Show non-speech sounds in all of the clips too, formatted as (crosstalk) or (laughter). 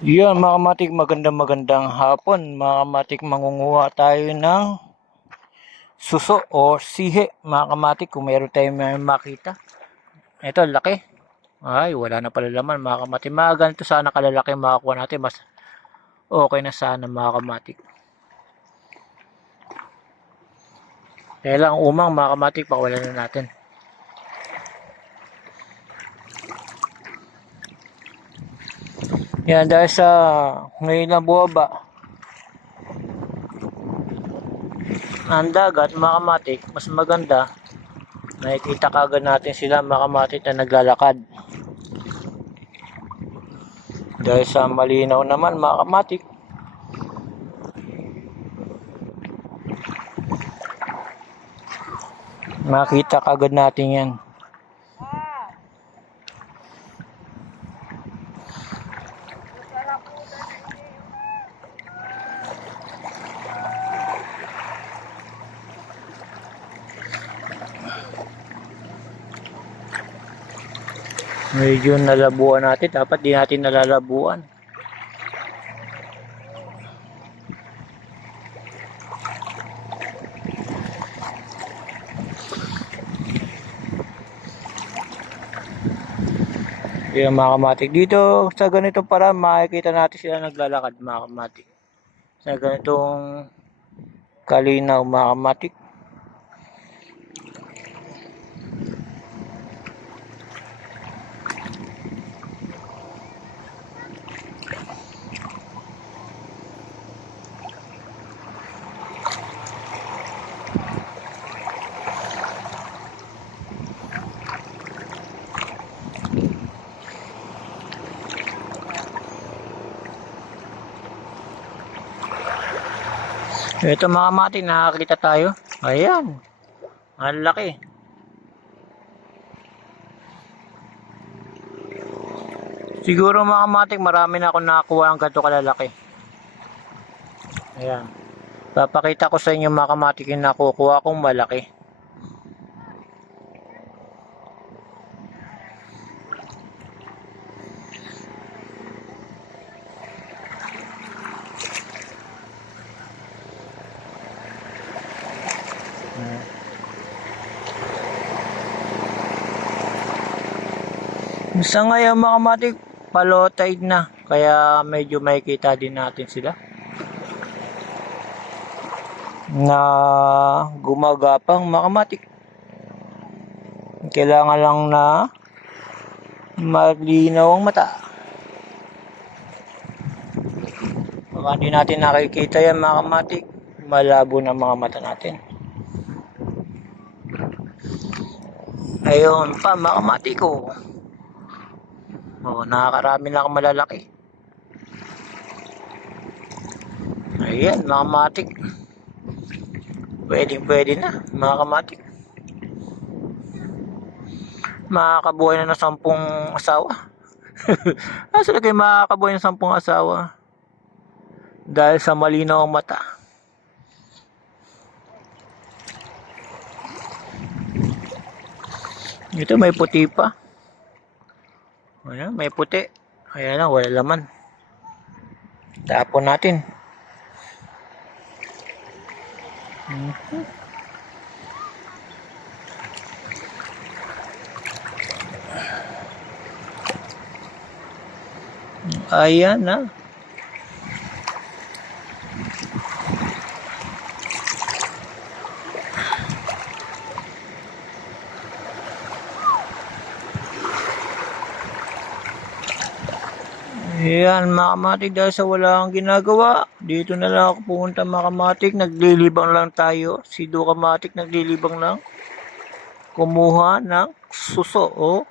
Yan mga kamatik, magandang magandang hapon. Mga kamatik, mangunguha tayo ng suso o sihe. Mga kamatik, kung meron tayong may makita. Ito, laki. Ay, wala na pala laman mga kamatik. Mga ganito sana kalalaki makakuha natin. Mas okay na sana mga kamatik. Kaya lang umang mga kamatik, pakawalan na natin. Yan, dahil sa ngayon na buwaba, ang dagat, mga kamatik, mas maganda, nakikita kagad natin sila, mga kamatik, na naglalakad. Dahil sa malinaw naman, mga kamatik, makita kagad natin yan. Medyo nalabuan natin. Dapat di natin nalalabuan. Yan mga kamatik. Dito sa ganitong para makikita natin sila naglalakad mga kamatik. Sa ganitong kalinaw mga kamatik. Ito mga kamatik, nakakita tayo. Ayan. Ang laki. Siguro mga kamatik, marami na ako nakakuha ang ganito kalalaki. Ayan. Papakita ko sa inyo mga kamatik yung kong malaki. Sa ngayon mga kamatik, palo tide na. Kaya medyo makikita din natin sila. Na gumagapang mga kamatik. Kailangan lang na malinaw ang mata. Baka hindi natin nakikita yan mga kamatik. Malabo na mga mata natin. Ayun pa mga kamatik Oo, nakakarami na akong malalaki. Ayan, mga kamatik. Pwedeng pwede na, mga kamatik. Makakabuhay na ng sampung asawa. (laughs) Asa na kayo makakabuhay ng sampung asawa? Dahil sa malinaw ang mata. Ito may puti pa. Ayan, may puti. Ayan na, wala laman. Tapon natin. Mhm. Ayan na. Ayan, mga kamatik, dahil sa wala kang ginagawa, dito na lang ako pumunta mga kamatik, naglilibang lang tayo. Si Do kamatik naglilibang lang. Kumuha ng suso o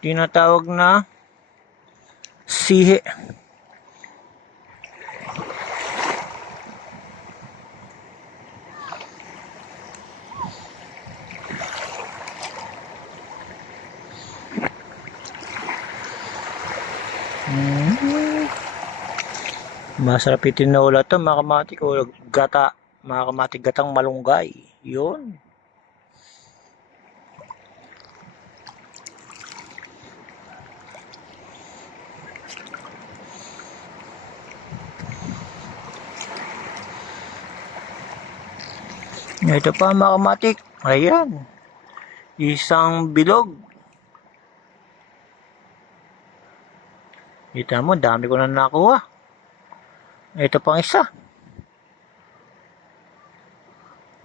tinatawag na sihe. Masarap yung tinola to mga kamatik o gata. Mga kamatik gatang malunggay. Yun. Ito pa mga kamatik. Ayan. Isang bilog. Kita mo, dami ko na nakuha. Ito pang isa.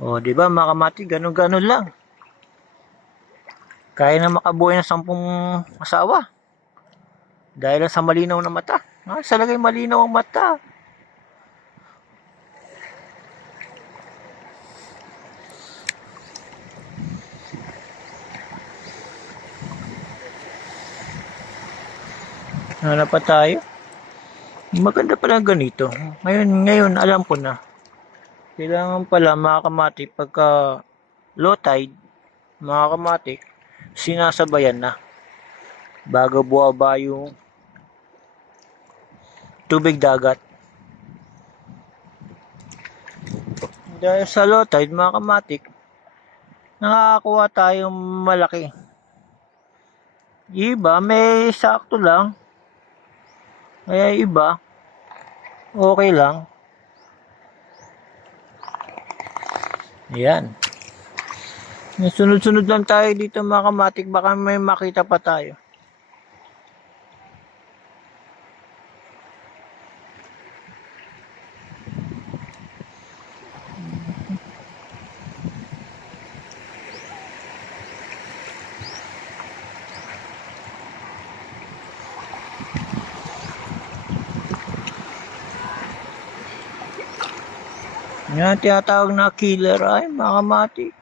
O, di ba mga kamatik, ganun-ganun lang. Kaya na makabuhay ng sampung asawa. Dahil sa malinaw na mata. Ah, sa lagay malinaw ang mata. Hanap pa tayo. Maganda pala ganito. Ngayon, ngayon alam ko na. Kailangan pala mga pagka low tide, mga sinasabayan na. Bago buwaba yung tubig dagat. Dahil sa low tide, mga kamatik, nakakakuha tayong malaki. Iba, may sakto lang. Kaya iba, okay lang. Ayan. Sunod-sunod lang tayo dito mga kamatik. Baka may makita pa tayo. Yan, tinatawag na killer ay mga kamatik.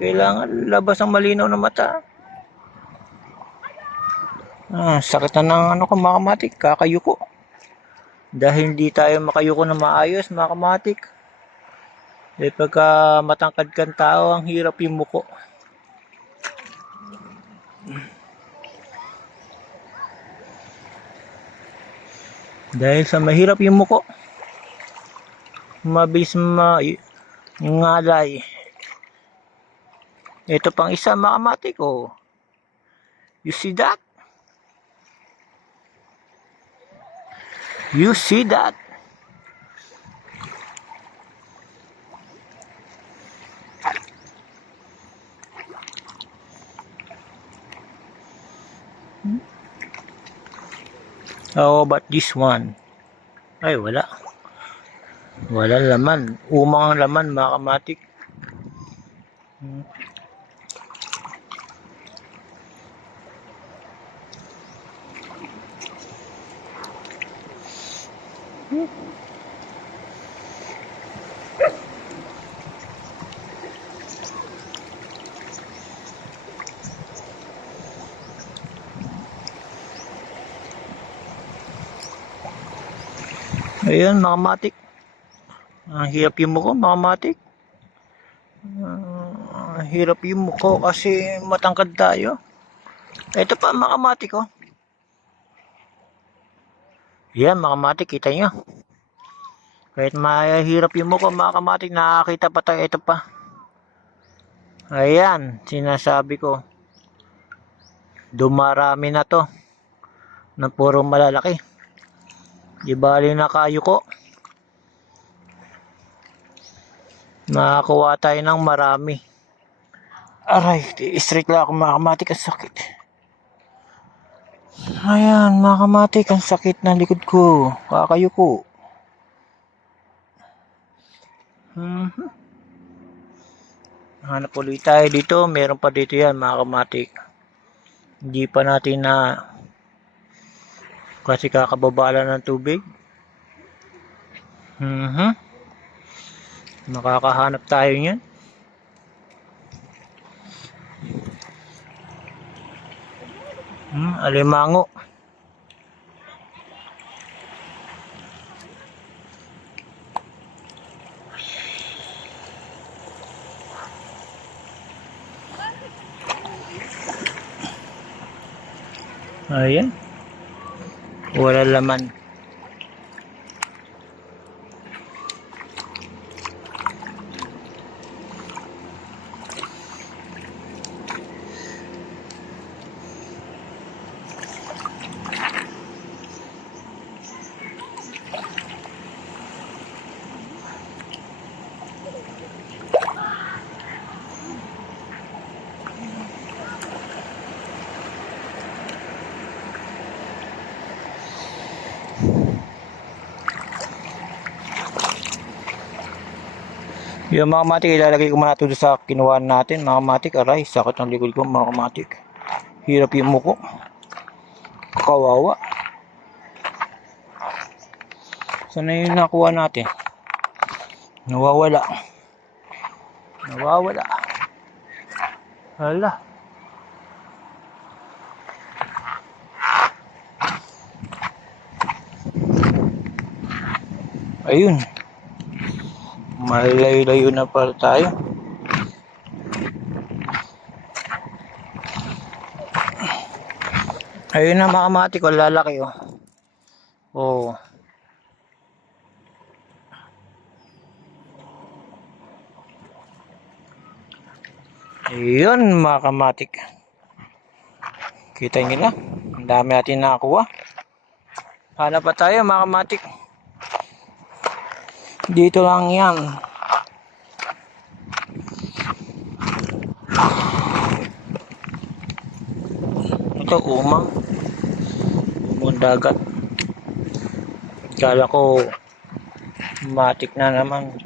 Kailangan labas ang malinaw na mata. Ah, sakit na ng ano ko mga kamatik, kakayuko. Dahil hindi tayo makayuko na maayos mga kamatik. Eh pagka matangkad kang tao, ang hirap yung muko. Dahil sa mahirap yung muko, mabilis ma ngalay. Ito pang isa makamatik oh. You see that? You see that? How about this one? Ay, wala. Wala laman. Umang ang laman, mga kamatik. Ayan, mga matik. Ang hirap yung mukha, mga matik. Ang hirap yung mukha kasi matangkad tayo. Ito pa, mga matik, oh. Yan, mga matik, kita nyo. Kahit mahirap yung mukha, mga kamatik, nakakita pa tayo. Ito pa. Ayan, sinasabi ko. Dumarami na to. Na puro malalaki. Di bali na kayo ko. Nakakuha tayo ng marami. Aray, straight lang ako mga kamatik. Ang sakit. Ayan, mga kamatik. Ang sakit ng likod ko. Kakayo ko. Mhm. Hanap ulit tayo dito. Meron pa dito yan mga kamatik. Hindi pa natin na kasi kakababala ng tubig. Mhm. Makakahanap tayo niyan. Hmm, alimango. Ayan. Wala laman. Yung mga matik, ilalagay ko muna sa kinuha natin. Mga matik, aray, sakit ng likod ko mga matik. Hirap yung muko. Kawawa. Sana yung nakuha natin? Nawawala. Nawawala. Hala. Ayun. Malayo-layo na pala tayo. Ayun na mga mati ko, lalaki oh. Oh. Ayun mga kamatik. Kita nyo. Ang dami natin nakakuha. Hanap pa tayo mga kamatik. Dito lang yan. Ito umang. Umang dagat. Kala ko matik na naman.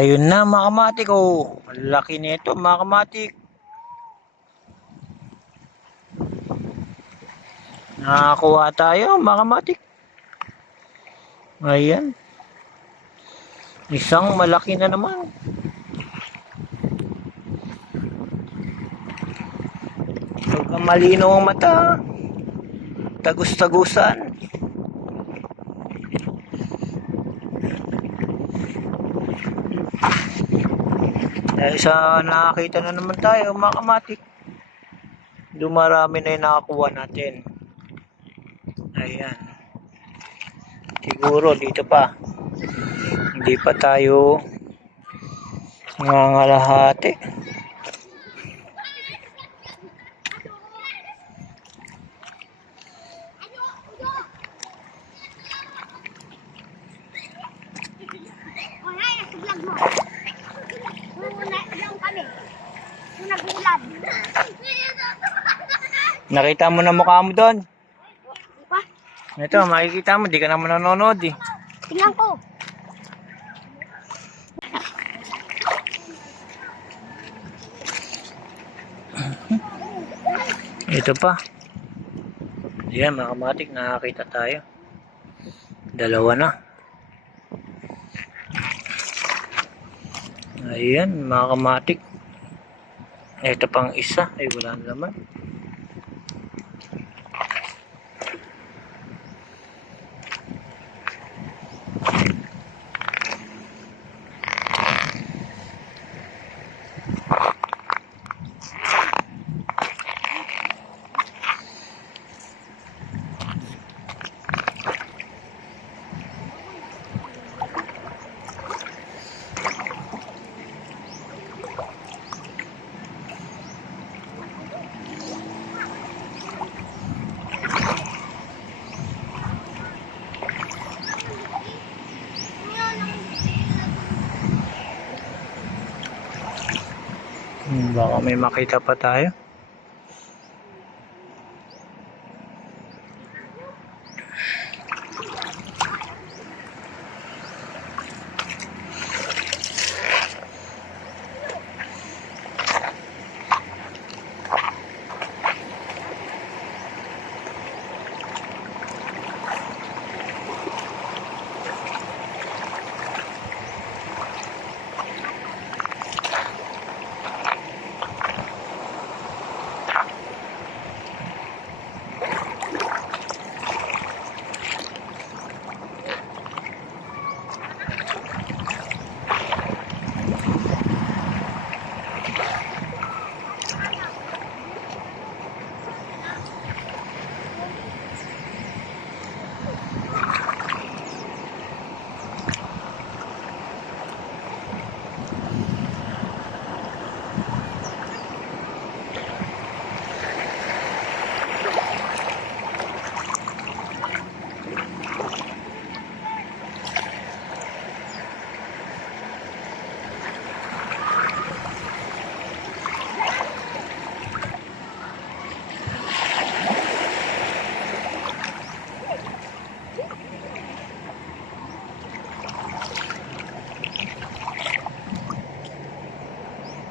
Ayun na mga kamatik oh. Laki nito mga kamatik. Nakakuha tayo mga kamatik. Ayan. Isang malaki na naman. Pagka malino ang mata, tagus-tagusan. Dahil sa nakakita na naman tayo, mga kamatik. Dumarami na yung nakakuha natin. Ayan. Siguro dito pa. Hindi pa tayo nangangalahati. O Nakita mo na mukha mo doon. Ba? Ito, makikita mo. Di ka naman nanonood eh. Tingnan ko. Ito pa. Ayan, mga kamatik. Nakakita tayo. Dalawa na. Ayan, mga kamatik. Ito pang isa. Ay, wala na naman. Hmm, baka may makita pa tayo.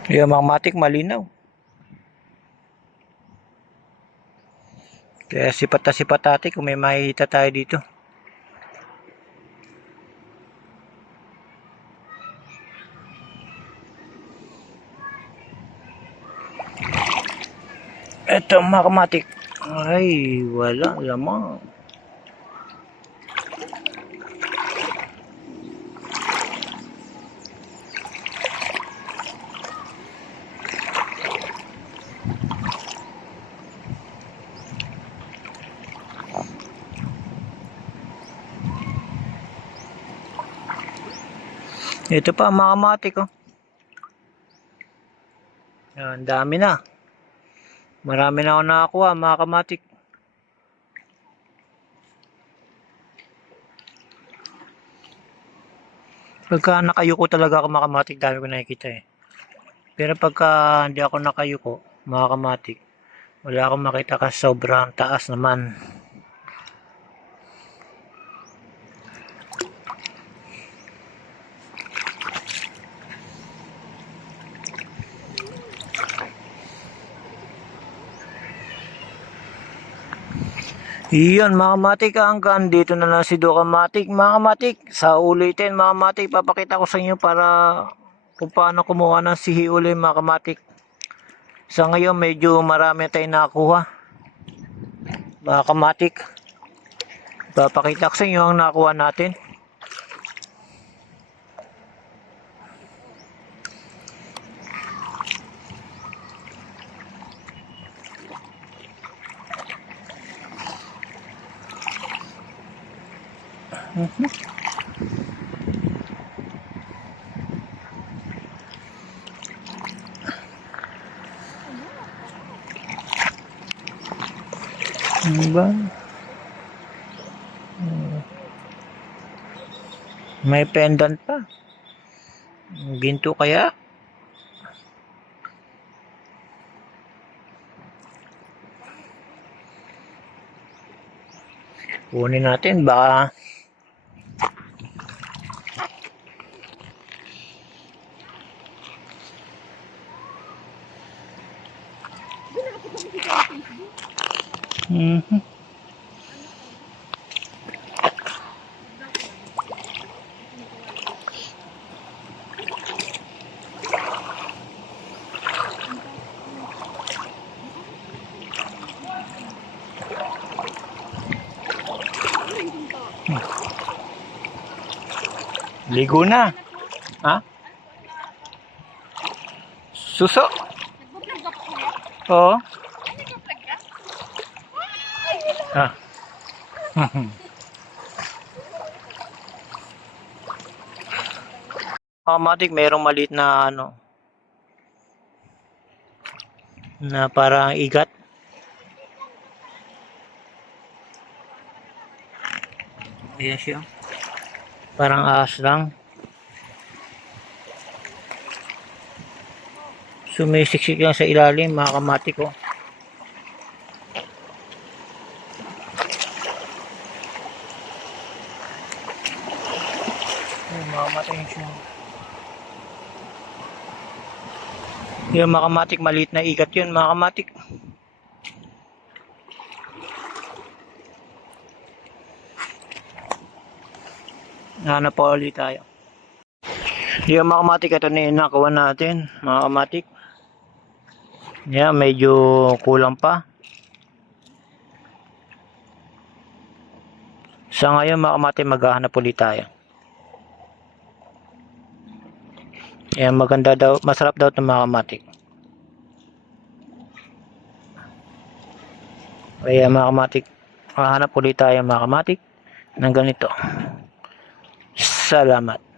Yung mga matik malinaw. Kaya sipat na sipat ate kung may makikita tayo dito. Ito mga kamatik. Ay, wala lamang. Ito pa mga kamatik oh. Yan, dami na. Marami na ako nakakuha mga kamatik. Pagka nakayuko talaga ako mga kamatik, dami ko nakikita eh. Pero pagka hindi ako nakayuko, mga kamatik, wala akong makita kasi sobrang taas naman. Iyon mga kamatik, hanggang dito na lang si Doka Matik. Mga kamatik, sa ulitin mga kamatik, papakita ko sa inyo para kung paano kumuha ng sihi uli mga kamatik. Sa ngayon, medyo marami tayong nakuha. Mga kamatik, papakita ko sa inyo ang nakuha natin. Ano ba? Hmm. May pendant pa. Ginto kaya? Kunin natin baka Mhm. Ligo na. Ha? Suso? Oo. Nagbablog ka? Ah. (laughs) Automatic, mayroong maliit na ano na parang igat. Ayan siya. Parang ahas lang. Sumisiksik lang sa ilalim, mga kamatik ko. Ay, Yung makamatik, maliit na ikat yun, makamatik. Hanap pa ulit tayo. Yung makamatik, ito na yung nakuha natin, makamatik. Yeah, medyo kulang pa. Sa ngayon, makamatik, maghahanap ulit tayo. Ayan, maganda daw, masarap daw itong mga kamatik. Kaya mga kamatik, hahanap ulit tayo mga kamatik ng ganito. Salamat.